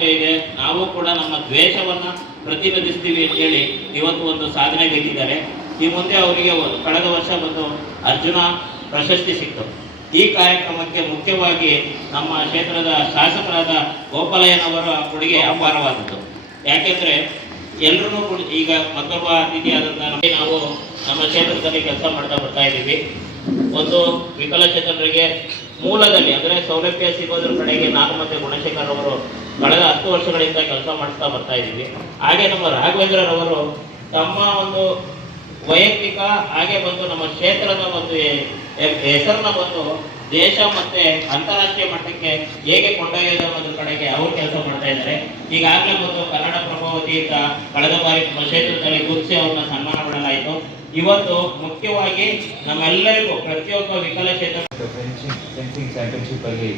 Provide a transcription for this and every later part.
ನಂಬಿಕೆ ಇದೆ, ನಾವು ಕೂಡ ನಮ್ಮ ದ್ವೇಷವನ್ನು ಪ್ರತಿನಿಧಿಸ್ತೀವಿ ಅಂತೇಳಿ ಇವತ್ತು ಒಂದು ಸಾಧನೆ ಗೈದಿದ್ದಾರೆ. ಈ ಮುಂದೆ ಅವರಿಗೆ ಕಳೆದ ವರ್ಷ ಒಂದು ಅರ್ಜುನ ಪ್ರಶಸ್ತಿ ಸಿಕ್ತು. ಈ ಕಾರ್ಯಕ್ರಮಕ್ಕೆ ಮುಖ್ಯವಾಗಿ ನಮ್ಮ ಕ್ಷೇತ್ರದ ಶಾಸಕರಾದ ಗೋಪಾಲಯ್ಯನವರ ಕೊಡುಗೆ ಅಪಾರವಾದದ್ದು. ಯಾಕೆಂದರೆ ಎಲ್ಲರೂ ಈಗ ಮತ್ತೊಬ್ಬ ಅತಿಥಿಯಾದಂಥ ನಾವು ನಮ್ಮ ಕ್ಷೇತ್ರದಲ್ಲಿ ಕೆಲಸ ಮಾಡ್ತಾ ಬರ್ತಾ ಇದ್ದೀವಿ. ಒಂದು ವಿಕಲಚೇತನರಿಗೆ ಮೂಲದಲ್ಲಿ ಅಂದರೆ ಸೌಲಭ್ಯ ಸಿಗೋದ್ರ ಕಡೆಗೆ ನಾನು ಮತ್ತು ಗುಣಶೇಖರ್ ಅವರು ಕಳೆದ 10 ವರ್ಷಗಳಿಂದ ಕೆಲಸ ಮಾಡಿಸ್ತಾ ಬರ್ತಾ ಇದ್ದೀವಿ. ಹಾಗೆ ನಮ್ಮ ರಾಘವೇಂದ್ರರವರು ತಮ್ಮ ಒಂದು ವೈಯಕ್ತಿಕ ಹಾಗೆ ಬಂದು ನಮ್ಮ ಕ್ಷೇತ್ರದ ಒಂದು ಹೆಸರನ್ನ ಬಂದು ದೇಶ ಮತ್ತೆ ಅಂತಾರಾಷ್ಟ್ರೀಯ ಮಟ್ಟಕ್ಕೆ ಹೇಗೆ ಕೊಂಡೊಯ್ಯೋದು ಅನ್ನೋದ್ರ ಕಡೆಗೆ ಅವರು ಕೆಲಸ ಮಾಡ್ತಾ ಇದ್ದಾರೆ. ಈಗಾಗಲೇ ಒಂದು ಕನ್ನಡ ಪ್ರಭ ವತಿಯಿಂದ ಕಳೆದ ಬಾರಿ ನಮ್ಮ ಕ್ಷೇತ್ರದಲ್ಲಿ ಗುರುತಿಸಿ ಅವ್ರನ್ನ ಸನ್ಮಾನ ಮಾಡಲಾಯಿತು. ಇವತ್ತು ಮುಖ್ಯವಾಗಿ ನಮ್ಮೆಲ್ಲರಿಗೂ ಪ್ರತಿಯೊಬ್ಬ ವಿಕಲಚೇತನ ಫೆನ್ಸಿಂಗ್ ಚಾಂಪಿಯನ್ಶಿಪ್ ಅಲ್ಲಿ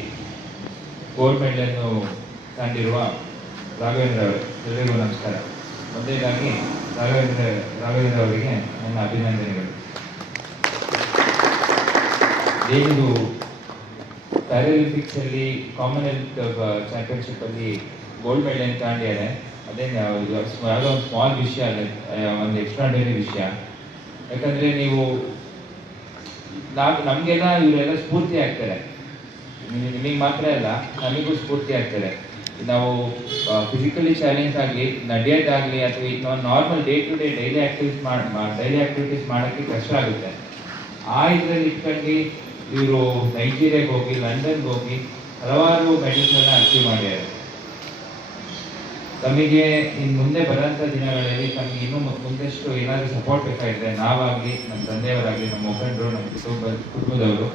ಗೋಲ್ಡ್ ಮೆಡಲ್ ಅನ್ನು ತಂದಿರುವ ರಾಘವೇಂದ್ರ ಎಲ್ಲರಿಗೂ ನಮಸ್ಕಾರ. ಮೊದಲನೇದಾಗಿ ರಾಘವೇಂದ್ರ ಅವರಿಗೆ ನನ್ನ ಅಭಿನಂದನೆಗಳು. ದೇವರು ಪ್ಯಾರಾಲಿಂಪಿಕ್ಸ್ ಅಲ್ಲಿ ಕಾಮನ್ವೆಲ್ತ್ ಚಾಂಪಿಯನ್ಶಿಪ್ ಅಲ್ಲಿ ಗೋಲ್ಡ್ ಮೆಡಲ್ ತಗೊಂಡಿದ್ದಾರೆ. ಅದೇನು ಯಾವುದೋ ಒಂದು ಸ್ಮಾಲ್ ವಿಷಯ ಅಲ್ಲ, ಒಂದು ಎಕ್ಸ್ಟ್ರಾರ್ಡಿನರಿ ವಿಷಯ. ಯಾಕಂದರೆ ನೀವು ನಮಗೆಲ್ಲ ಇವರೆಲ್ಲ ಸ್ಫೂರ್ತಿ ಆಗ್ತಾರೆ. ನಿಮಗೆ ಮಾತ್ರ ಅಲ್ಲ, ನಮಗೂ ಸ್ಫೂರ್ತಿ ಆಗ್ತಾರೆ. ನಾವು ಫಿಸಿಕಲಿ ಚಾಲೆಂಜ್ ಆಗಲಿ, ನಡೆಯೋದಾಗಲಿ ಅಥವಾ ನಾವು normal day to day daily activities ಮಾಡೋಕ್ಕೆ ಕಷ್ಟ ಆಗುತ್ತೆ. ಆ ಇದರಲ್ಲಿ ಇಟ್ಕೊಂಡು ಇವರು ನೈಜೀರಿಯಾಗೆ ಹೋಗಿ, ಲಂಡನ್ಗೆ ಹೋಗಿ ಹಲವಾರು ಮೆಡಲ್ಸ್ಗಳನ್ನ ಅಚೀವ್ ಮಾಡ್ಯಾರೆ. ತಮಗೆ ಇನ್ನು ಮುಂದೆ ಬರೋಂಥ ದಿನಗಳಲ್ಲಿ ತಮಗೆ ಇನ್ನೂ ಮುಂದಷ್ಟು ಏನಾದರೂ ಸಪೋರ್ಟ್ ಬೇಕಾಗಿದೆ, ನಾವಾಗಲಿ, ನಮ್ಮ ತಂದೆಯವರಾಗಲಿ, ನಮ್ಮ ಮುಖಂಡರು, ನಮ್ಮ ಕುಟುಂಬದವರು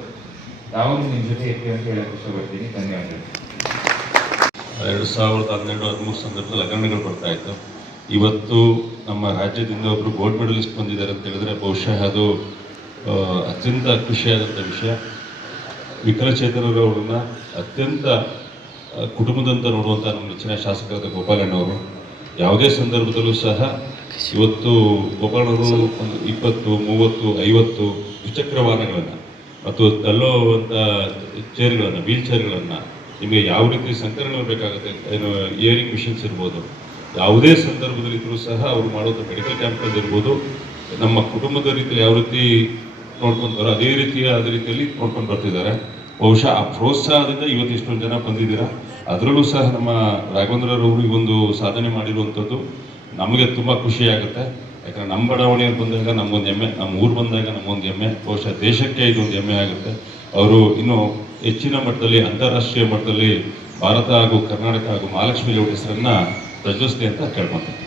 ನಾವು ನಿಮ್ಮ ಜೊತೆ ಇರ್ತೀವಿ ಅಂತ ಹೇಳಕ್ಕೆ ಇಷ್ಟಪಡ್ತೀನಿ. ಧನ್ಯವಾದಗಳು. 2012-13 ಸಂದರ್ಭದಲ್ಲಿ ಹಗರಣಗಳು ಬರ್ತಾ ಇತ್ತು. ಇವತ್ತು ನಮ್ಮ ರಾಜ್ಯದಿಂದ ಒಬ್ಬರು ಗೋಲ್ಡ್ ಮೆಡಲಿಸ್ಟ್ ಬಂದಿದ್ದಾರೆ ಅಂತ ಹೇಳಿದ್ರೆ ಬಹುಶಃ ಅದು ಅತ್ಯಂತ ಖುಷಿಯಾದಂಥ ವಿಷಯ. ವಿಕಲಚೇತನರವ್ರನ್ನ ಅತ್ಯಂತ ಕುಟುಂಬದಂತ ನೋಡುವಂಥ ನಮ್ಮ ನೆಚ್ಚಿನ ಶಾಸಕರಾದ ಗೋಪಾಲಣ್ಣವರು ಯಾವುದೇ ಸಂದರ್ಭದಲ್ಲೂ ಸಹ ಇವತ್ತು ಗೋಪಾಲಣ್ಣವರು ಒಂದು 20, 30, 50 ದ್ವಿಚಕ್ರ ವಾಹನಗಳನ್ನು ಮತ್ತು ತಳ್ಳುವಂಥ ಚೇರ್ಗಳನ್ನು, ವೀಲ್ ಚೇರ್ಗಳನ್ನು, ನಿಮಗೆ ಯಾವ ರೀತಿ ಸಂಕಲನಗಳು ಬೇಕಾಗುತ್ತೆ, ಏನು ಇಯರಿಂಗ್ ಮಿಷನ್ಸ್ ಇರ್ಬೋದು, ಯಾವುದೇ ಸಂದರ್ಭದಲ್ಲಿ ಇದ್ದರೂ ಸಹ ಅವರು ಮಾಡುವಂಥ ಮೆಡಿಕಲ್ ಕ್ಯಾಂಪ್ಗಳಲ್ಲಿ ಇರ್ಬೋದು, ನಮ್ಮ ಕುಟುಂಬದ ರೀತಿಯಲ್ಲಿ ಯಾವ ರೀತಿ ನೋಡ್ಕೊತಾರೋ ಅದೇ ರೀತಿಯಲ್ಲಿ ನೋಡ್ಕೊಂಡು ಬರ್ತಿದ್ದಾರೆ. ಬಹುಶಃ ಆ ಪ್ರೋತ್ಸಾಹದಿಂದ ಇವತ್ತು ಇಷ್ಟೊಂದು ಜನ ಬಂದಿದ್ದೀರಾ. ಅದರಲ್ಲೂ ಸಹ ನಮ್ಮ ರಾಘವೇಂದ್ರರವರು ಈ ಒಂದು ಸಾಧನೆ ಮಾಡಿರುವಂಥದ್ದು ನಮಗೆ ತುಂಬ ಖುಷಿಯಾಗುತ್ತೆ. ಯಾಕಂದರೆ ನಮ್ಮ ಬಡಾವಣೆಯಲ್ಲಿ ಬಂದಾಗ ನಮಗೊಂದು ಹೆಮ್ಮೆ, ನಮ್ಮ ಊರು ಬಂದಾಗ ನಮಗೊಂದು ಹೆಮ್ಮೆ, ಬಹುಶಃ ದೇಶಕ್ಕೆ ಇದೊಂದು ಹೆಮ್ಮೆ ಆಗುತ್ತೆ. ಅವರು ಇನ್ನೂ ಹೆಚ್ಚಿನ ಮಟ್ಟದಲ್ಲಿ, ಅಂತಾರಾಷ್ಟ್ರೀಯ ಮಟ್ಟದಲ್ಲಿ ಭಾರತ ಹಾಗೂ ಕರ್ನಾಟಕ ಹಾಗೂ ಮಹಾಲಕ್ಷ್ಮಿ ಲೇಔಟ್ ಹೆಸರನ್ನು ಪ್ರಜ್ವಲಿಸಲಿ ಅಂತ ಕೇಳ್ಕೊತಾರೆ.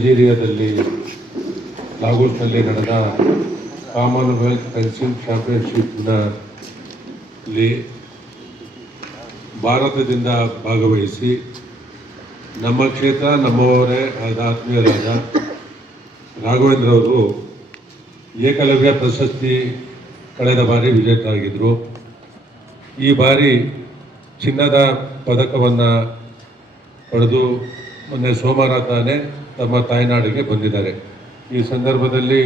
ನೈಜೀರಿಯಾದಲ್ಲಿ ಲಾಗೋಸ್ನಲ್ಲಿ ನಡೆದ ಕಾಮನ್ವೆಲ್ತ್ ಫೆನ್ಸಿಂಗ್ ಚಾಂಪಿಯನ್ಶಿಪ್ನಲ್ಲಿ ಭಾರತದಿಂದ ಭಾಗವಹಿಸಿ ನಮ್ಮ ಕ್ಷೇತ್ರ, ನಮ್ಮವರೇ ಆದ ಆತ್ಮೀಯರಾದ ರಾಘವೇಂದ್ರ ಅವರು ಏಕಲವ್ಯ ಪ್ರಶಸ್ತಿ ಕಳೆದ ಬಾರಿ ವಿಜೇತರಾಗಿದ್ದರು. ಈ ಬಾರಿ ಚಿನ್ನದ ಪದಕವನ್ನು ಪಡೆದು ಮೊನ್ನೆ ಸೋಮವಾರ ತಾನೇ ತಮ್ಮ ತಾಯ್ನಾಡಿಗೆ ಬಂದಿದ್ದಾರೆ. ಈ ಸಂದರ್ಭದಲ್ಲಿ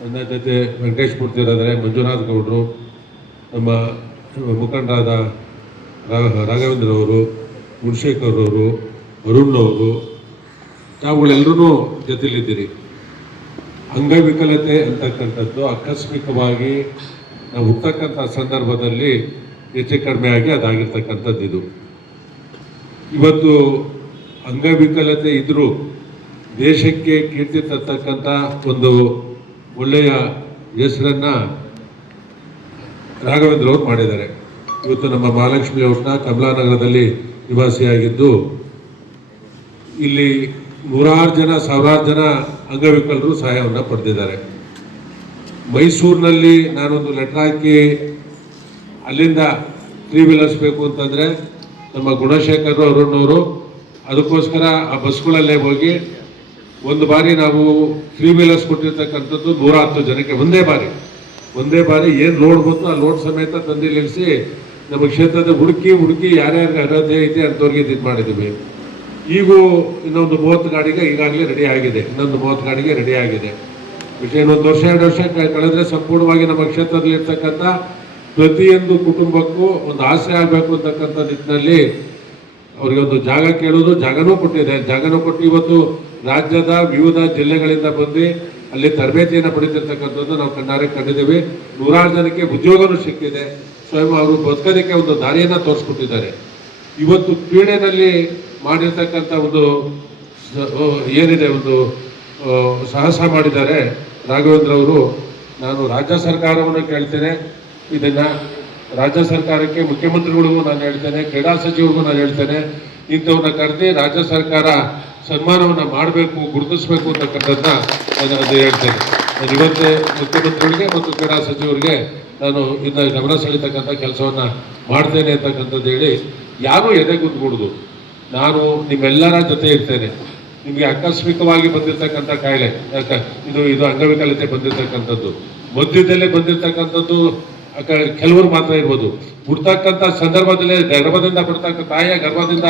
ನನ್ನ ಜೊತೆ ವೆಂಕಟೇಶ್ ಮೂರ್ತಿ ಇದ್ದಾರೆ, ಮಂಜುನಾಥ್ ಗೌಡರು, ನಮ್ಮ ಮುಖಂಡರಾದ ರಾಘವೇಂದ್ರ ಅವರು, ಗುಣಶೇಖರ್ ಅವರು, ಅರುಣ್ ಅವರು, ತಾವುಗಳೆಲ್ಲರೂ ಜೊತೆಲಿದ್ದೀರಿ. ಅಂಗವಿಕಲತೆ ಅಂತಕ್ಕಂಥದ್ದು ಆಕಸ್ಮಿಕವಾಗಿ ನಾವು ಹುಟ್ಟತಕ್ಕಂಥ ಸಂದರ್ಭದಲ್ಲಿ ಹೆಚ್ಚು ಕಡಿಮೆ ಆಗಿ ಅದಾಗಿರ್ತಕ್ಕಂಥದ್ದು. ಇದು ಇವತ್ತು ಅಂಗವಿಕಲತೆ ಇದ್ದರೂ ದೇಶಕ್ಕೆ ಕೀರ್ತಿ ತರ್ತಕ್ಕಂಥ ಒಂದು ಒಳ್ಳೆಯ ಹೆಸರನ್ನು ರಾಘವೇಂದ್ರ ಅವರು ಮಾಡಿದ್ದಾರೆ. ಇವತ್ತು ನಮ್ಮ ಮಹಾಲಕ್ಷ್ಮಿ ಅವ್ರನ್ನ ಕಮಲಾನಗರದಲ್ಲಿ ನಿವಾಸಿಯಾಗಿದ್ದು ಇಲ್ಲಿ ಸಾವಿರಾರು ಜನ ಅಂಗವಿಕಲರು ಸಹಾಯವನ್ನು ಪಡೆದಿದ್ದಾರೆ. ಮೈಸೂರಿನಲ್ಲಿ ನಾನೊಂದು ಲೆಟರ್ ಹಾಕಿ ಅಲ್ಲಿಂದ 3 ವೀಲರ್ಸ್ ಬೇಕು ಅಂತಂದರೆ ನಮ್ಮ ಗುಣಶೇಖರ್ ಅರುಣ್ ಅದಕ್ಕೋಸ್ಕರ ಆ ಬಸ್ಗಳಲ್ಲೇ ಹೋಗಿ ಒಂದು ಬಾರಿ ನಾವು ಫ್ರೀ ವೀಲರ್ಸ್ ಕೊಟ್ಟಿರ್ತಕ್ಕಂಥದ್ದು 110 ಜನಕ್ಕೆ ಒಂದೇ ಬಾರಿ ಏನು ಲೋಡ್ ಬಂತು ಆ ಲೋಡ್ ಸಮೇತ ತಂದು ನಿಲ್ಲಿಸಿ ನಮ್ಮ ಕ್ಷೇತ್ರದ ಹುಡುಕಿ ಯಾರ್ಯಾರಿಗೆ ಅರ್ಹತೆ ಐತೆ ಅಂಥವ್ರಿಗೆ ಇದು ಮಾಡಿದ್ದೀವಿ. ಈಗೂ ಇನ್ನೊಂದು 30 ಗಾಡಿಗೆ ಈಗಾಗಲೇ ರೆಡಿ ಆಗಿದೆ, ಇನ್ನೊಂದು 30 ಗಾಡಿಗೆ ರೆಡಿ ಆಗಿದೆ. ವಿಷಯ ಇನ್ನೊಂದು 1-2 ವರ್ಷ ಕಳೆದ್ರೆ ಸಂಪೂರ್ಣವಾಗಿ ನಮ್ಮ ಕ್ಷೇತ್ರದಲ್ಲಿ ಇರ್ತಕ್ಕಂಥ ಪ್ರತಿಯೊಂದು ಕುಟುಂಬಕ್ಕೂ ಒಂದು ಆಸರೆ ಆಗಬೇಕು ಅಂತಕ್ಕಂಥ ನಿಟ್ಟಿನಲ್ಲಿ ಅವರಿಗೆ ಒಂದು ಜಾಗ ಕೇಳೋದು, ಜಾಗನೂ ಕೊಟ್ಟು ಇವತ್ತು ರಾಜ್ಯದ ವಿವಿಧ ಜಿಲ್ಲೆಗಳಿಂದ ಬಂದು ಅಲ್ಲಿ ತರಬೇತಿಯನ್ನು ಪಡಿತಿರ್ತಕ್ಕಂಥದ್ದು ನಾವು ಕಣ್ಣಾರೆ ಕಂಡಿದ್ದೀವಿ. 100 ಜನಕ್ಕೆ ಉದ್ಯೋಗನೂ ಸಿಕ್ಕಿದೆ. ಸ್ವಯಂ ಅವರು ಬದುಕೋದಕ್ಕೆ ಒಂದು ದಾರಿಯನ್ನು ತೋರಿಸ್ಕೊಟ್ಟಿದ್ದಾರೆ. ಇವತ್ತು ಕ್ರೀಡೆಯಲ್ಲಿ ಮಾಡಿರ್ತಕ್ಕಂಥ ಒಂದು ಏನಿದೆ ಒಂದು ಸಾಹಸ ಮಾಡಿದ್ದಾರೆ ರಾಘವೇಂದ್ರ ಅವರು. ನಾನು ರಾಜ್ಯ ಸರ್ಕಾರವನ್ನು ಕೇಳ್ತೇನೆ, ಇದನ್ನು ರಾಜ್ಯ ಸರ್ಕಾರಕ್ಕೆ ಮುಖ್ಯಮಂತ್ರಿಗಳಿಗೂ ನಾನು ಹೇಳ್ತೇನೆ, ಕ್ರೀಡಾ ಸಚಿವರಿಗೂ ನಾನು ಹೇಳ್ತೇನೆ, ಇಂಥವನ್ನ ಕರೆದಿ ರಾಜ್ಯ ಸರ್ಕಾರ ಸನ್ಮಾನವನ್ನು ಮಾಡಬೇಕು, ಗುರುತಿಸಬೇಕು ಅಂತಕ್ಕಂಥದ್ದನ್ನ ನಾನು ಅದು ಹೇಳ್ತೇನೆ. ನಾನು ಇವತ್ತೇ ಮುಖ್ಯಮಂತ್ರಿಗಳಿಗೆ ಮತ್ತು ಕ್ರೀಡಾ ಸಚಿವರಿಗೆ ನಾನು ಇದನ್ನ ಗಮನ ಸೆಳೀತಕ್ಕಂಥ ಕೆಲಸವನ್ನು ಮಾಡ್ತೇನೆ ಅಂತಕ್ಕಂಥದ್ದು ಹೇಳಿ, ಯಾರೂ ಎದೆಗುಂದ್ಕೂಡುದು. ನಾನು ನಿಮ್ಮೆಲ್ಲರ ಜೊತೆ ಇರ್ತೇನೆ. ನಿಮಗೆ ಆಕಸ್ಮಿಕವಾಗಿ ಬಂದಿರತಕ್ಕಂಥ ಕಾಯಿಲೆ, ಇದು ಅಂಗವಿಕಲತೆ ಬಂದಿರತಕ್ಕಂಥದ್ದು, ಮಧ್ಯದಲ್ಲೇ ಬಂದಿರತಕ್ಕಂಥದ್ದು ಕೆಲವರು ಮಾತ್ರ ಇರ್ಬೋದು. ಹುಡ್ತಕ್ಕಂಥ ಸಂದರ್ಭದಲ್ಲೇ ಗರ್ಭದಿಂದ ತಾಯಿಯ ಗರ್ಭದಿಂದ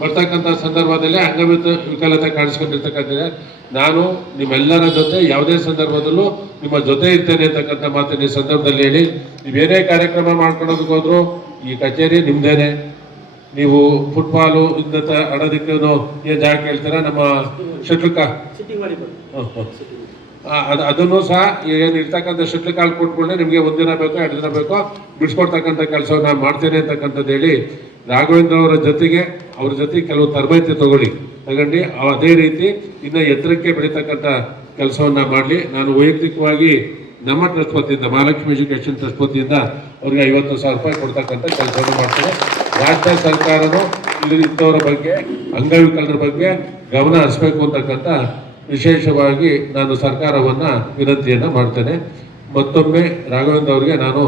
ಬರ್ತಕ್ಕಂಥ ಸಂದರ್ಭದಲ್ಲೇ ಅಂಗವಿಕಲತೆ ಕಾಣಿಸ್ಕೊಂಡಿರ್ತಕ್ಕಂಥ ನಾನು ನಿಮ್ಮೆಲ್ಲರ ಜೊತೆ ಯಾವುದೇ ಸಂದರ್ಭದಲ್ಲೂ ನಿಮ್ಮ ಜೊತೆ ಇರ್ತೇನೆ ಅಂತಕ್ಕಂಥ ಮಾತನ್ನ ಈ ಸಂದರ್ಭದಲ್ಲಿ ಹೇಳಿ, ನೀವೇನೇ ಕಾರ್ಯಕ್ರಮ ಮಾಡ್ಕೊಳ್ಳೋದಕ್ಕೆ ಹೋದ್ರು ಈ ಕಚೇರಿ ನಿಮ್ದೇನೆ. ನೀವು ಫುಟ್ಬಾಲು ಇಂದ ಆಡೋದಕ್ಕೆ ಏನು ಜಾಗ ಕೇಳ್ತೀರಾ, ನಮ್ಮ ಶಟ್ಲ್ಕ ಅದನ್ನು ಸಹ ಏನು ಇರ್ತಕ್ಕಂಥ ಶಟ್ಲ್ ಕಾಲ್ ಕೊಟ್ಕೊಂಡೆ ನಿಮಗೆ 1 ದಿನ ಬೇಕೋ 2 ದಿನ ಬೇಕೋ ಬಿಡಿಸ್ಕೊಡ್ತಕ್ಕಂಥ ಕೆಲಸವನ್ನು ನಾನು ಮಾಡ್ತೇನೆ ಅಂತಕ್ಕಂಥದ್ದು ಹೇಳಿ, ರಾಘವೇಂದ್ರ ಅವರ ಜೊತೆಗೆ ಅವ್ರ ಜೊತೆಗೆ ಕೆಲವು ತರಬೇತಿ ತಗೊಂಡು ಅದೇ ರೀತಿ ಇನ್ನು ಎತ್ತರಕ್ಕೆ ಬೆಳೀತಕ್ಕಂಥ ಕೆಲಸವನ್ನು ಮಾಡಲಿ. ನಾನು ವೈಯಕ್ತಿಕವಾಗಿ ನಮ್ಮ ಟ್ರಸ್ಟ್ ವತಿಯಿಂದ, ಮಹಾಲಕ್ಷ್ಮಿ ಎಜುಕೇಷನ್ ಟ್ರಸ್ಟ್ ವತಿಯಿಂದ ಅವ್ರಿಗೆ 50,000 ರೂಪಾಯಿ ಕೊಡ್ತಕ್ಕಂಥ ಕೆಲಸವನ್ನು ಮಾಡ್ತಾರೆ. ರಾಜ್ಯ ಸರ್ಕಾರನು ಇಂಥವರ ಬಗ್ಗೆ, ಅಂಗವಿಕಲರ ಬಗ್ಗೆ ಗಮನ ಹರಿಸಬೇಕು ಅಂತಕ್ಕಂಥ ವಿಶೇಷವಾಗಿ ನಾನು ಸರ್ಕಾರವನ್ನು ವಿನಂತಿಯನ್ನು ಮಾಡ್ತೇನೆ. ಮತ್ತೊಮ್ಮೆ ರಾಘವೇಂದ್ರ ಅವರಿಗೆ ನಾನು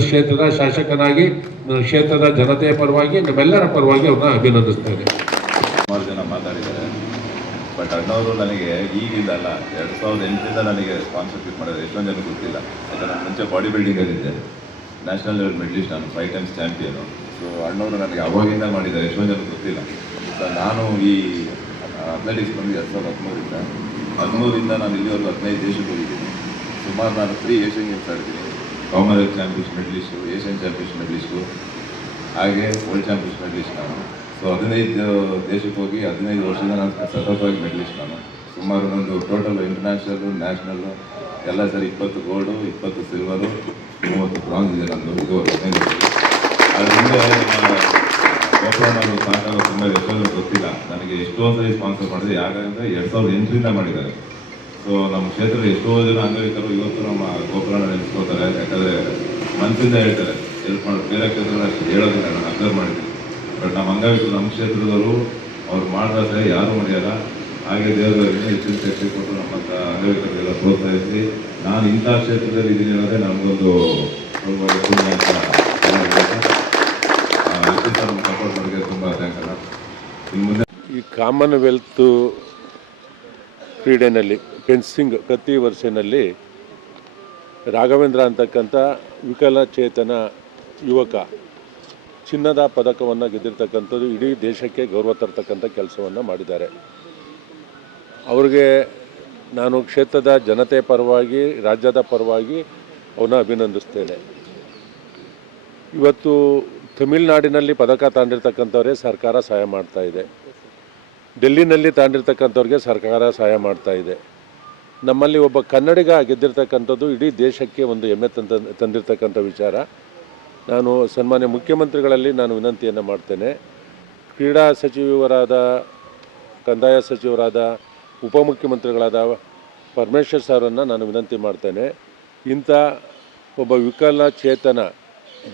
ಕ್ಷೇತ್ರದ ಶಾಸಕನಾಗಿ ನನ್ನ ಕ್ಷೇತ್ರದ ಜನತೆಯ ಪರವಾಗಿ ನಮ್ಮೆಲ್ಲರ ಪರವಾಗಿ ಅವ್ರನ್ನ ಅಭಿನಂದಿಸ್ತೇನೆ. ಸುಮಾರು ಜನ ಮಾತಾಡಿದ್ದಾರೆ, ಬಟ್ ಅಣ್ಣವರು ನನಗೆ ಈಗಿಂದ ಅಲ್ಲ 2008ರಿಂದ ನನಗೆ ಸ್ಪಾನ್ಸರ್ಶಿಪ್ ಮಾಡಿದ್ದಾರೆ. ಎಷ್ಟೊಂದು ಜನಕ್ಕೆ ಗೊತ್ತಿಲ್ಲ. ಯಾಕಂದರೆ ನಾನು ಮುಂಚೆ ಬಾಡಿ ಬಿಲ್ಡಿಂಗಲ್ಲಿದ್ದೆ, ನ್ಯಾಷನಲ್ ಲೆವೆಲ್ ಮೆಡಲಿಸ್ಟ್, ನಾನು 5 ಟೈಮ್ಸ್ ಚಾಂಪಿಯನು. ಸೊ ಅಣ್ಣವರು ನನಗೆ ಅವಾಗಿಂದ ಮಾಡಿದ್ದಾರೆ, ಎಷ್ಟೊಂದು ಜನಕ್ಕೆ ಗೊತ್ತಿಲ್ಲ. ಸೊ ನಾನು ಈ ಅಥ್ಲೆಟಿಕ್ಸ್ ಬಂದು 2013ರಿಂದ ನಾನು ಇಲ್ಲಿವರೆಗೂ 15 ದೇಶಕ್ಕೆ ಹೋಗಿದ್ದೀನಿ. ಸುಮಾರು ನಾನು 3 ಏಷ್ಯನ್ ಗೇಮ್ಸ್ ಆಡ್ತೀನಿ. Commonwealth champions medallist, Asian champions medallist, ಹಾಗೆ ವರ್ಲ್ಡ್ ಚಾಂಪಿಯನ್ಸ್ ಮೆಡಲಿಸ್ಟ್ ನಾನು. ಸೊ 15 ದೇಶಕ್ಕೆ ಹೋಗಿ 15 ವರ್ಷದಿಂದ ನಾನು ಸತತವಾಗಿ ಮೆಡಲಿಸ್ಟ್ ನಾನು. ಸುಮಾರು ನಂದು ಟೋಟಲ್ ಇಂಟರ್ನ್ಯಾಷನಲ್ಲು, ನ್ಯಾಷನಲ್ಲು ಎಲ್ಲ ಸರಿ 20 ಗೋಲ್ಡು, 20 ಸಿಲ್ವರು, 30 ಬ್ರಾಂಜ್ ಇದೆ ನಂದು. ಇದು 15 ವರ್ಷ. ಅದ್ರ ಹಿಂದೆ ಗೋಪಾಲನವರು ಸಾಕಾಗ ತುಂಬ ಎಷ್ಟೊಂದು ಗೊತ್ತಿಲ್ಲ ನನಗೆ. ಎಷ್ಟೊಂದು ಸರಿ ಸ್ಪಾನ್ಸರ್ ಮಾಡಿದೆ. ಯಾಕಂದರೆ 2008ರಿಂದ ಮಾಡಿದ್ದಾರೆ. ಸೊ ನಮ್ಮ ಕ್ಷೇತ್ರದ ಎಷ್ಟೋ ಜನ ಅಂಗವಿಕಲರು ಇವತ್ತು ನಮ್ಮ ಗೋಪಾಲನ ನೆನೆಸ್ಕೋತಾರೆ. ಯಾಕಂದರೆ ಮನಸ್ಸಿಂದ ಹೇಳ್ತಾರೆ, ಹೆಲ್ಪ್ ಮಾಡೋದು. ಬೇರೆ ಕ್ಷೇತ್ರದಲ್ಲಿ ಅಷ್ಟು ಹೇಳೋದಿಲ್ಲ, ನಾನು ಅಬ್ಸರ್ವ್ ಮಾಡಿದ್ದೀನಿ. ಬಟ್ ನಮ್ಮ ಅಂಗವಿಕಲರು ನಮ್ಮ ಕ್ಷೇತ್ರದವರು ಅವ್ರು ಮಾಡಿದ್ರೆ ಯಾರೂ ಮರೆಯಲ್ಲ. ಹಾಗೆ ದೇವರಿಗೆ ಹೆಚ್ಚಿನ ಶಕ್ತಿ ಕೊಟ್ಟು ನಮ್ಮಂಥ ಅಂಗವಿಕಲರಿಗೆಲ್ಲ ಪ್ರೋತ್ಸಾಹಿಸಿ ನಾನು ಇಂಥ ಕ್ಷೇತ್ರದಲ್ಲಿ ಇದ್ದೀನಿ ಅನ್ನೋದೇ ನಮಗೊಂದು ಪುಣ್ಯ ಅಂತ ನಮ್ಮ ಸಪೋರ್ಟ್ ಮಾಡೋಕ್ಕೆ ತುಂಬ ಥ್ಯಾಂಕ್ಸ್ ಅಲ್ಲ. ಇನ್ನು ಮುಂದೆ ಈ ಕಾಮನ್ವೆಲ್ತ್ ಕ್ರೀಡೆಯಲ್ಲಿ ಫೆನ್ಸಿಂಗ್ ಪ್ರತಿ ವರ್ಷನಲ್ಲಿ ರಾಘವೇಂದ್ರ ಅಂತಕ್ಕಂಥ ವಿಕಲಚೇತನ ಯುವಕ ಚಿನ್ನದ ಪದಕವನ್ನು ಗೆದ್ದಿರ್ತಕ್ಕಂಥದ್ದು ಇಡೀ ದೇಶಕ್ಕೆ ಗೌರವ ತರ್ತಕ್ಕಂಥ ಕೆಲಸವನ್ನು ಮಾಡಿದ್ದಾರೆ. ಅವ್ರಿಗೆ ನಾನು ಕ್ಷೇತ್ರದ ಜನತೆ ಪರವಾಗಿ, ರಾಜ್ಯದ ಪರವಾಗಿ ಅವನ್ನ ಅಭಿನಂದಿಸ್ತೇನೆ. ಇವತ್ತು ತಮಿಳುನಾಡಿನಲ್ಲಿ ಪದಕ ತಾಂಡಿರ್ತಕ್ಕಂಥವ್ರೆ ಸರ್ಕಾರ ಸಹಾಯ ಮಾಡ್ತಾ ಇದೆ. ಡೆಲ್ಲಿನಲ್ಲಿ ತಾಂಡಿರ್ತಕ್ಕಂಥವ್ರಿಗೆ ಸರ್ಕಾರ ಸಹಾಯ ಮಾಡ್ತಾ ಇದೆ. ನಮ್ಮಲ್ಲಿ ಒಬ್ಬ ಕನ್ನಡಿಗ ಗೆದ್ದಿರ್ತಕ್ಕಂಥದ್ದು ಇಡೀ ದೇಶಕ್ಕೆ ಒಂದು ಹೆಮ್ಮೆ ತಂದಿರ್ತಕ್ಕಂಥ ವಿಚಾರ. ನಾನು ಸನ್ಮಾನ್ಯ ಮುಖ್ಯಮಂತ್ರಿಗಳಲ್ಲಿ ನಾನು ವಿನಂತಿಯನ್ನು ಮಾಡ್ತೇನೆ. ಕ್ರೀಡಾ ಸಚಿವರಾದ, ಕಂದಾಯ ಸಚಿವರಾದ, ಉಪಮುಖ್ಯಮಂತ್ರಿಗಳಾದ ಪರಮೇಶ್ವರ್ ಸಾರನ್ನು ನಾನು ವಿನಂತಿ ಮಾಡ್ತೇನೆ. ಇಂಥ ಒಬ್ಬ ವಿಕಲಚೇತನ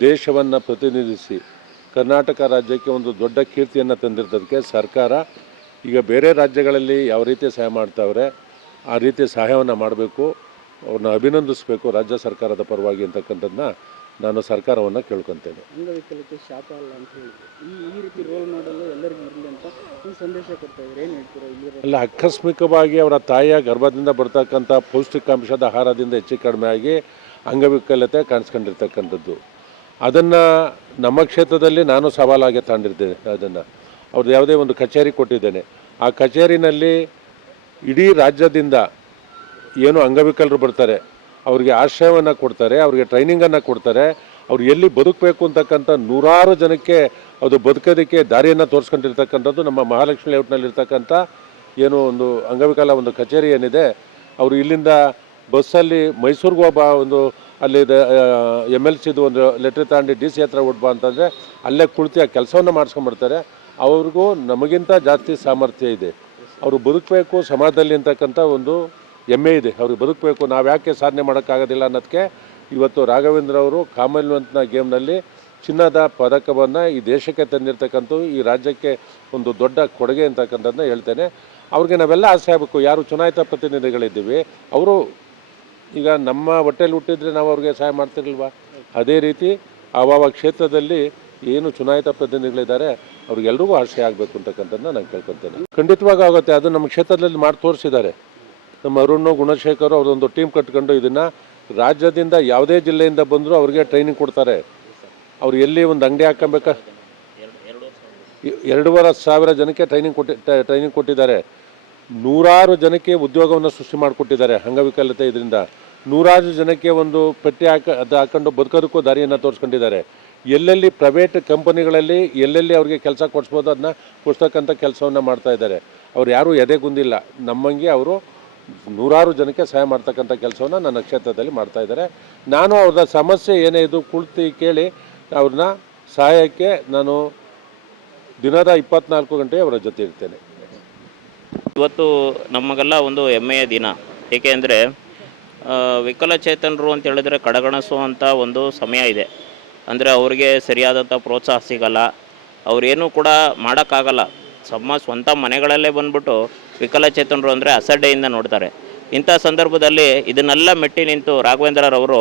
ದೇಶವನ್ನು ಪ್ರತಿನಿಧಿಸಿ ಕರ್ನಾಟಕ ರಾಜ್ಯಕ್ಕೆ ಒಂದು ದೊಡ್ಡ ಕೀರ್ತಿಯನ್ನು ತಂದಿರೋದಕ್ಕೆ ಸರ್ಕಾರ ಈಗ ಬೇರೆ ರಾಜ್ಯಗಳಲ್ಲಿ ಯಾವ ರೀತಿ ಸಹಾಯ ಮಾಡ್ತಾವ್ರೆ ಆ ರೀತಿ ಸಹಾಯವನ್ನು ಮಾಡಬೇಕು, ಅವ್ರನ್ನ ಅಭಿನಂದಿಸಬೇಕು ರಾಜ್ಯ ಸರ್ಕಾರದ ಪರವಾಗಿ ಅಂತಕ್ಕಂಥದ್ದನ್ನ ನಾನು ಸರ್ಕಾರವನ್ನು ಕೇಳ್ಕೊತೇನೆ. ಅಂಗವಿಕಲತೆ ಶಾಪ ಅಲ್ಲ ಅಂತ ಹೇಳಿದ್ರು. ಈ ರೀತಿ ರೋಲ್ ಮಾಡಲು ಎಲ್ಲರಿಗೂ ಇರಲಿ ಅಂತ ಒಂದು ಸಂದೇಶ ಕೊಡ್ತಾ ಇದ್ದಾರೆ. ಏನು ಹೇಳ್ತೀರಾ ಇಲ್ಲಿ? ಅಲ್ಲ, ಆಕಸ್ಮಿಕವಾಗಿ ಅವರ ತಾಯಿಯ ಗರ್ಭದಿಂದ ಬರ್ತಕ್ಕಂಥ ಪೌಷ್ಟಿಕಾಂಶದ ಆಹಾರದಿಂದ ಹೆಚ್ಚು ಕಡಿಮೆ ಆಗಿ ಅಂಗವಿಕಲತೆ ಕಾಣಿಸ್ಕೊಂಡಿರ್ತಕ್ಕಂಥದ್ದು. ಅದನ್ನು ನಮ್ಮ ಕ್ಷೇತ್ರದಲ್ಲಿ ನಾನು ಸವಾಲಾಗಿ ತಗೊಂಡಿರ್ತೇನೆ. ಅದನ್ನು ಅವ್ರದ್ದು ಯಾವುದೇ ಒಂದು ಕಚೇರಿ ಕೊಟ್ಟಿದ್ದೇನೆ. ಆ ಕಚೇರಿನಲ್ಲಿ ಇಡೀ ರಾಜ್ಯದಿಂದ ಏನು ಅಂಗವಿಕಲರು ಬರ್ತಾರೆ ಅವ್ರಿಗೆ ಆಶ್ರಯವನ್ನು ಕೊಡ್ತಾರೆ, ಅವ್ರಿಗೆ ಟ್ರೈನಿಂಗನ್ನು ಕೊಡ್ತಾರೆ. ಅವ್ರು ಎಲ್ಲಿ ಬದುಕಬೇಕು ಅಂತಕ್ಕಂಥ ನೂರಾರು ಜನಕ್ಕೆ ಅದು ಬದುಕೋದಕ್ಕೆ ದಾರಿಯನ್ನು ತೋರಿಸ್ಕೊಂಡಿರ್ತಕ್ಕಂಥದ್ದು ನಮ್ಮ ಮಹಾಲಕ್ಷ್ಮಿ ಲೇಔಟ್ನಲ್ಲಿರ್ತಕ್ಕಂಥ ಏನು ಒಂದು ಅಂಗವಿಕಲ ಒಂದು ಕಚೇರಿ ಏನಿದೆ. ಅವರು ಇಲ್ಲಿಂದ ಬಸ್ಸಲ್ಲಿ ಮೈಸೂರಿಗೆ ಒಬ್ಬ ಒಂದು ಅಲ್ಲಿ MLCದು ಒಂದು ಲೆಟ್ರ್ ತಗೊಂಡು DC ಹತ್ರ ಹೊಡ್ಬಾ ಅಂತಂದರೆ ಅಲ್ಲೇ ಕುಳಿತು ಆ ಕೆಲಸವನ್ನು ಮಾಡಿಸ್ಕೊಂಡ್ಬಿಡ್ತಾರೆ. ಅವ್ರಿಗೂ ನಮಗಿಂತ ಜಾಸ್ತಿ ಸಾಮರ್ಥ್ಯ ಇದೆ. ಅವರು ಬದುಕಬೇಕು ಸಮಾಜದಲ್ಲಿ ಅಂತಕ್ಕಂಥ ಒಂದು ಹೆಮ್ಮೆ ಇದೆ. ಅವ್ರಿಗೆ ಬದುಕಬೇಕು, ನಾವು ಯಾಕೆ ಸಾಧನೆ ಮಾಡೋಕ್ಕಾಗೋದಿಲ್ಲ ಅನ್ನೋದಕ್ಕೆ ಇವತ್ತು ರಾಘವೇಂದ್ರ ಅವರು ಕಾಮನ್ವೆಲ್ತ್ನ ಗೇಮ್ನಲ್ಲಿ ಚಿನ್ನದ ಪದಕವನ್ನು ಈ ದೇಶಕ್ಕೆ ತಂದಿರ್ತಕ್ಕಂಥ ಈ ರಾಜ್ಯಕ್ಕೆ ಒಂದು ದೊಡ್ಡ ಕೊಡುಗೆ ಅಂತಕ್ಕಂಥದ್ದನ್ನ ಹೇಳ್ತೇನೆ. ಅವ್ರಿಗೆ ನಾವೆಲ್ಲ ಆಸೆ ಆಗಬೇಕು. ಯಾರು ಚುನಾಯಿತ ಪ್ರತಿನಿಧಿಗಳಿದ್ದೀವಿ, ಅವರು ಈಗ ನಮ್ಮ ಹೊಟ್ಟೆಲಿ ಹುಟ್ಟಿದ್ರೆ ನಾವು ಅವ್ರಿಗೆ ಸಹಾಯ ಮಾಡ್ತಿರ್ಲಿಲ್ವಾ? ಅದೇ ರೀತಿ ಆವಾಗ ಕ್ಷೇತ್ರದಲ್ಲಿ ಏನು ಚುನಾಯಿತ ಪ್ರತಿನಿಧಿಗಳಿದ್ದಾರೆ ಅವ್ರಿಗೆಲ್ರಿಗೂ ಆಶ್ರಯ ಆಗಬೇಕು ಅಂತಕ್ಕಂಥದ್ದನ್ನ ನಾನು ಕೇಳ್ಕೊತೇನೆ. ಖಂಡಿತವಾಗಿ ಆಗುತ್ತೆ. ಅದು ನಮ್ಮ ಕ್ಷೇತ್ರದಲ್ಲಿ ಮಾಡಿ ತೋರಿಸಿದ್ದಾರೆ. ನಮ್ಮ ಅರುಣ್ ಗುಣಶೇಖರ್ ಅವರೊಂದು ಟೀಮ್ ಕಟ್ಕೊಂಡು ಇದನ್ನು ರಾಜ್ಯದಿಂದ ಯಾವುದೇ ಜಿಲ್ಲೆಯಿಂದ ಬಂದರೂ ಅವ್ರಿಗೆ ಟ್ರೈನಿಂಗ್ ಕೊಡ್ತಾರೆ. ಅವ್ರು ಎಲ್ಲಿ ಒಂದು ಅಂಗಡಿ ಹಾಕೊಬೇಕಾ 2,500 ಜನಕ್ಕೆ ಟ್ರೈನಿಂಗ್ ಕೊಟ್ಟಿದ್ದಾರೆ. ನೂರಾರು ಜನಕ್ಕೆ ಉದ್ಯೋಗವನ್ನು ಸೃಷ್ಟಿ ಮಾಡಿಕೊಟ್ಟಿದ್ದಾರೆ. ಅಂಗವಿಕಲತೆ ಇದರಿಂದ ನೂರಾರು ಜನಕ್ಕೆ ಒಂದು ಪೆಟ್ಟಿ ಹಾಕೊಂಡು ಬದುಕೋದಕ್ಕೂ ದಾರಿಯನ್ನು ತೋರಿಸ್ಕೊಂಡಿದ್ದಾರೆ. ಎಲ್ಲೆಲ್ಲಿ ಪ್ರೈವೇಟ್ ಕಂಪನಿಗಳಲ್ಲಿ ಎಲ್ಲೆಲ್ಲಿ ಅವ್ರಿಗೆ ಕೆಲಸ ಕೊಡಿಸ್ಬೋದು ಅದನ್ನ ಕೊಡ್ತಕ್ಕಂಥ ಕೆಲಸವನ್ನು ಮಾಡ್ತಾ ಇದ್ದಾರೆ. ಅವ್ರು ಯಾರೂ ಎದೆಗುಂದಿಲ್ಲ. ನಮ್ಮಂಗೆ ಅವರು ನೂರಾರು ಜನಕ್ಕೆ ಸಹಾಯ ಮಾಡ್ತಕ್ಕಂಥ ಕೆಲಸವನ್ನು ನನ್ನ ಕ್ಷೇತ್ರದಲ್ಲಿ ಮಾಡ್ತಾ ಇದ್ದಾರೆ. ನಾನು ಅವ್ರ ಸಮಸ್ಯೆ ಏನೇ ಇದು ಕುಳಿತು ಕೇಳಿ ಅವ್ರನ್ನ ಸಹಾಯಕ್ಕೆ ನಾನು ದಿನದ 24 ಗಂಟೆ ಅವರ ಜೊತೆ ಇರ್ತೇನೆ. ಇವತ್ತು ನಮಗೆಲ್ಲ ಒಂದು ಹೆಮ್ಮೆಯ ದಿನ. ಏಕೆಂದರೆ ವಿಕಲಚೇತನರು ಅಂತ ಹೇಳಿದ್ರೆ ಕಡೆಗಣಿಸುವಂಥ ಒಂದು ಸಮಯ ಇದೆ. ಅಂದರೆ ಅವರಿಗೆ ಸರಿಯಾದಂಥ ಪ್ರೋತ್ಸಾಹ ಸಿಗಲ್ಲ, ಅವರೇನೂ ಕೂಡ ಮಾಡೋಕ್ಕಾಗಲ್ಲ. ಸ್ವಂತ ಮನೆಗಳಲ್ಲೇ ಬಂದ್ಬಿಟ್ಟು ವಿಕಲಚೇತನರು ಅಂದರೆ ಅಸಡ್ಡೆಯಿಂದ ನೋಡ್ತಾರೆ. ಇಂಥ ಸಂದರ್ಭದಲ್ಲಿ ಇದನ್ನೆಲ್ಲ ಮೆಟ್ಟಿ ನಿಂತು ರಾಘವೇಂದ್ರರವರು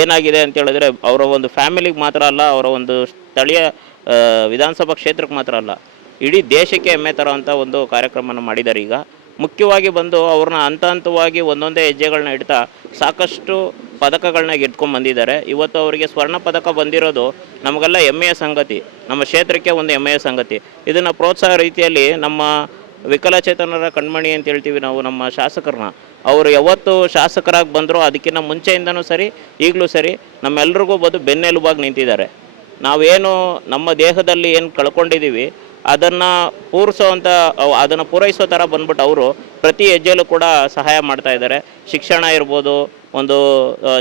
ಏನಾಗಿದೆ ಅಂತ ಹೇಳಿದ್ರೆ ಅವರ ಒಂದು ಫ್ಯಾಮಿಲಿಗೆ ಮಾತ್ರ ಅಲ್ಲ, ಅವರ ಒಂದು ಸ್ಥಳೀಯ ವಿಧಾನಸಭಾ ಕ್ಷೇತ್ರಕ್ಕೆ ಮಾತ್ರ ಅಲ್ಲ, ಇಡೀ ದೇಶಕ್ಕೆ ಹೆಮ್ಮೆ ತರೋವಂಥ ಒಂದು ಕಾರ್ಯಕ್ರಮನ ಮಾಡಿದ್ದಾರೆ. ಈಗ ಮುಖ್ಯವಾಗಿ ಬಂದು ಅವ್ರನ್ನ ಹಂತವಾಗಿ ಒಂದೊಂದೇ ಹೆಜ್ಜೆಗಳನ್ನ ಇಡ್ತಾ ಸಾಕಷ್ಟು ಪದಕಗಳನ್ನ ಗೆದ್ಕೊಂಡು ಬಂದಿದ್ದಾರೆ. ಇವತ್ತು ಅವರಿಗೆ ಸ್ವರ್ಣ ಪದಕ ಬಂದಿರೋದು ನಮಗೆಲ್ಲ ಹೆಮ್ಮೆಯ ಸಂಗತಿ, ನಮ್ಮ ಕ್ಷೇತ್ರಕ್ಕೆ ಒಂದು ಹೆಮ್ಮೆಯ ಸಂಗತಿ. ಇದನ್ನು ಪ್ರೋತ್ಸಾಹ ರೀತಿಯಲ್ಲಿ ನಮ್ಮ ವಿಕಲಚೇತನರ ಕಣ್ಮಣಿ ಅಂತ ಹೇಳ್ತೀವಿ ನಾವು, ನಮ್ಮ ಶಾಸಕರನ್ನ, ಅವರು ಯಾವತ್ತು ಶಾಸಕರಾಗಿ ಬಂದರೂ ಅದಕ್ಕಿಂತ ಮುಂಚೆಯಿಂದನೂ ಸರಿ ಈಗಲೂ ಸರಿ ನಮ್ಮೆಲ್ರಿಗೂ ಬಂದು ಬೆನ್ನೆಲುಬಾಗಿ ನಿಂತಿದ್ದಾರೆ. ನಾವೇನು ನಮ್ಮ ದೇಹದಲ್ಲಿ ಏನು ಕಳ್ಕೊಂಡಿದ್ದೀವಿ ಅದನ್ನು ಅದನ್ನು ಪೂರೈಸೋ ಥರ ಬಂದ್ಬಿಟ್ಟು ಅವರು ಪ್ರತಿ ಹೆಜ್ಜೆಯಲ್ಲೂ ಕೂಡ ಸಹಾಯ ಮಾಡ್ತಾ ಇದ್ದಾರೆ. ಶಿಕ್ಷಣ ಇರ್ಬೋದು, ಒಂದು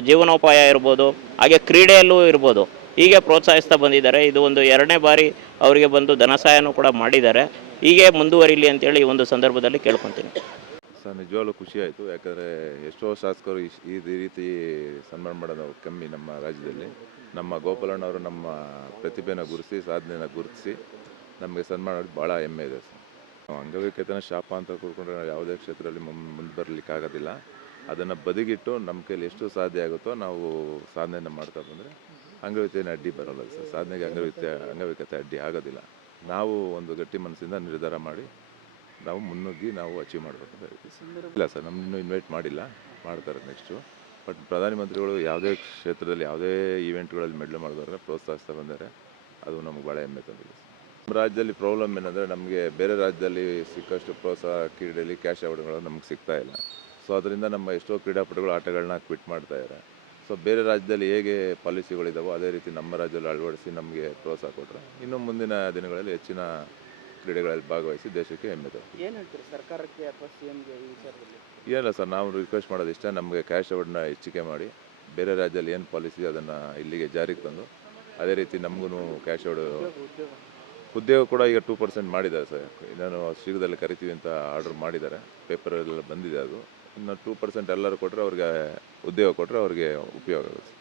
ಜೀವನೋಪಾಯ ಇರ್ಬೋದು, ಹಾಗೆ ಕ್ರೀಡೆಯಲ್ಲೂ ಇರ್ಬೋದು, ಹೀಗೆ ಪ್ರೋತ್ಸಾಹಿಸ್ತಾ ಬಂದಿದ್ದಾರೆ. ಇದು ಒಂದು 2ನೇ ಬಾರಿ ಅವರಿಗೆ ಬಂದು ಧನ ಸಹಾಯನೂ ಕೂಡ ಮಾಡಿದ್ದಾರೆ. ಹೀಗೆ ಮುಂದುವರಿಲಿ ಅಂತೇಳಿ ಈ ಒಂದು ಸಂದರ್ಭದಲ್ಲಿ ಕೇಳ್ಕೊತೀನಿ. ಸರ್, ನಿಜವಾಗ್ಲೂ ಖುಷಿ ಆಯಿತು. ಯಾಕಂದರೆ ಎಷ್ಟೋ ಶಾಸಕರು ಈ ರೀತಿ ಸನ್ಮಾನ ಮಾಡೋದು ಕಮ್ಮಿ ನಮ್ಮ ರಾಜ್ಯದಲ್ಲಿ. ನಮ್ಮ ಗೋಪಾಲಣ್ಣವರು ನಮ್ಮ ಪ್ರತಿಭೆನ ಗುರುತಿಸಿ, ಸಾಧನೆನ ಗುರುತಿಸಿ ನಮಗೆ ಸನ್ಮಾನ ಮಾಡೋದು ಭಾಳ ಹೆಮ್ಮೆ ಇದೆ ಸರ್. ನಾವು ಅಂಗವಿಕಲತೆನ ಶಾಪ ಅಂತ ಕೂತ್ಕೊಂಡ್ರೆ ನಾವು ಯಾವುದೇ ಕ್ಷೇತ್ರದಲ್ಲಿ ಮುಂದೆ ಬರಲಿಕ್ಕಾಗೋದಿಲ್ಲ. ಅದನ್ನು ಬದಿಗಿಟ್ಟು ನಮ್ಮ ಕೈಲಿ ಎಷ್ಟು ಸಾಧ್ಯ ಆಗುತ್ತೋ ನಾವು ಸಾಧನೆಯನ್ನು ಮಾಡ್ತಾ ಬಂದರೆ ಅಂಗವಿಕಲತೆನ ಅಡ್ಡಿ ಬರೋಲ್ಲ ಸರ್. ಸಾಧನೆಗೆ ಅಂಗವಿಕಲತೆ ಅಡ್ಡಿ ಆಗೋದಿಲ್ಲ. ನಾವು ಒಂದು ಗಟ್ಟಿ ಮನಸ್ಸಿಂದ ನಿರ್ಧಾರ ಮಾಡಿ ನಾವು ಮುನ್ನುಗ್ಗಿ ನಾವು ಅಚೀವ್ ಮಾಡಬೇಕು ಅಂತ ಹೇಳ್ತೀವಿ. ಇಲ್ಲ ಸರ್, ನಮ್ಮನ್ನು ಇನ್ವೈಟ್ ಮಾಡಿಲ್ಲ, ಮಾಡ್ತಾರೆ ನೆಕ್ಸ್ಟು. ಬಟ್ ಪ್ರಧಾನಮಂತ್ರಿಗಳು ಯಾವುದೇ ಕ್ಷೇತ್ರದಲ್ಲಿ ಯಾವುದೇ ಈವೆಂಟ್ಗಳಲ್ಲಿ ಮೆಡಲ್ ಮಾಡಿದವ್ರನ್ನ ಪ್ರೋತ್ಸಾಹಿಸ್ತಾ ಬಂದರೆ ಅದು ನಮ್ಗೆ ಭಾಳ ಹೆಮ್ಮೆ ತಂದಿದೆ. ನಮ್ಮ ರಾಜ್ಯದಲ್ಲಿ ಪ್ರಾಬ್ಲಮ್ ಏನಂದರೆ ನಮಗೆ ಬೇರೆ ರಾಜ್ಯದಲ್ಲಿ ಸಿಕ್ಕಷ್ಟು ಪ್ರೋತ್ಸಾಹ ಕ್ರೀಡೆಯಲ್ಲಿ ಕ್ಯಾಶ್ ಅವಾರ್ಡ್ಗಳು ನಮ್ಗೆ ಸಿಗ್ತಾ ಇಲ್ಲ. ಸೊ ಅದರಿಂದ ನಮ್ಮ ಎಷ್ಟೋ ಕ್ರೀಡಾಪಟುಗಳು ಆಟಗಳನ್ನ ಕ್ವಿಟ್ ಮಾಡ್ತಾ ಇದ್ದಾರೆ. ಸೊ ಬೇರೆ ರಾಜ್ಯದಲ್ಲಿ ಹೇಗೆ ಪಾಲಿಸಿಗಳಿದ್ದಾವೋ ಅದೇ ರೀತಿ ನಮ್ಮ ರಾಜ್ಯದಲ್ಲಿ ಅಳವಡಿಸಿ ನಮಗೆ ಪ್ರೋತ್ಸಾಹ ಕೊಟ್ಟರೆ ಇನ್ನು ಮುಂದಿನ ದಿನಗಳಲ್ಲಿ ಹೆಚ್ಚಿನ ಕ್ರೀಡೆಗಳಲ್ಲಿ ಭಾಗವಹಿಸಿ ದೇಶಕ್ಕೆ ಹೆಮ್ಮೆ ತರ್ತೀವಿ. ಏನು ಹೇಳ್ತೀರಿ ಸರ್ಕಾರಕ್ಕೆ ಅಥವಾ CMಗೆ ಈ ವಿಚಾರದಲ್ಲಿ? ಏನಿಲ್ಲ ಸರ್, ನಾವು ರಿಕ್ವೆಸ್ಟ್ ಮಾಡೋದು ಇಷ್ಟ, ನಮಗೆ ಕ್ಯಾಶ್ ಅವಾರ್ಡ್ನ ಹೆಚ್ಚಿಗೆ ಮಾಡಿ ಬೇರೆ ರಾಜ್ಯದಲ್ಲಿ ಏನು ಪಾಲಿಸಿ ಅದನ್ನು ಇಲ್ಲಿಗೆ ಜಾರಿಗೆ ತಂದು ಅದೇ ರೀತಿ ನಮಗೂ ಕ್ಯಾಶ್ ಅವಾರ್ಡ್ ಉದ್ಯೋಗ ಕೂಡ ಈಗ 2% ಮಾಡಿದ್ದಾರೆ ಸರ್. ಇನ್ನೇನು ಶೀಘ್ರದಲ್ಲಿ ಕರಿತೀವಿ ಅಂತ ಆರ್ಡರ್ ಮಾಡಿದ್ದಾರೆ, ಪೇಪರೆಲ್ಲ ಬಂದಿದೆ. ಅದು ಇನ್ನು 2% ಎಲ್ಲರೂ ಕೊಟ್ಟರೆ ಅವ್ರಿಗೆ ಉದ್ಯೋಗ ಕೊಟ್ಟರೆ ಅವ್ರಿಗೆ ಉಪಯೋಗ ಆಗುತ್ತೆ.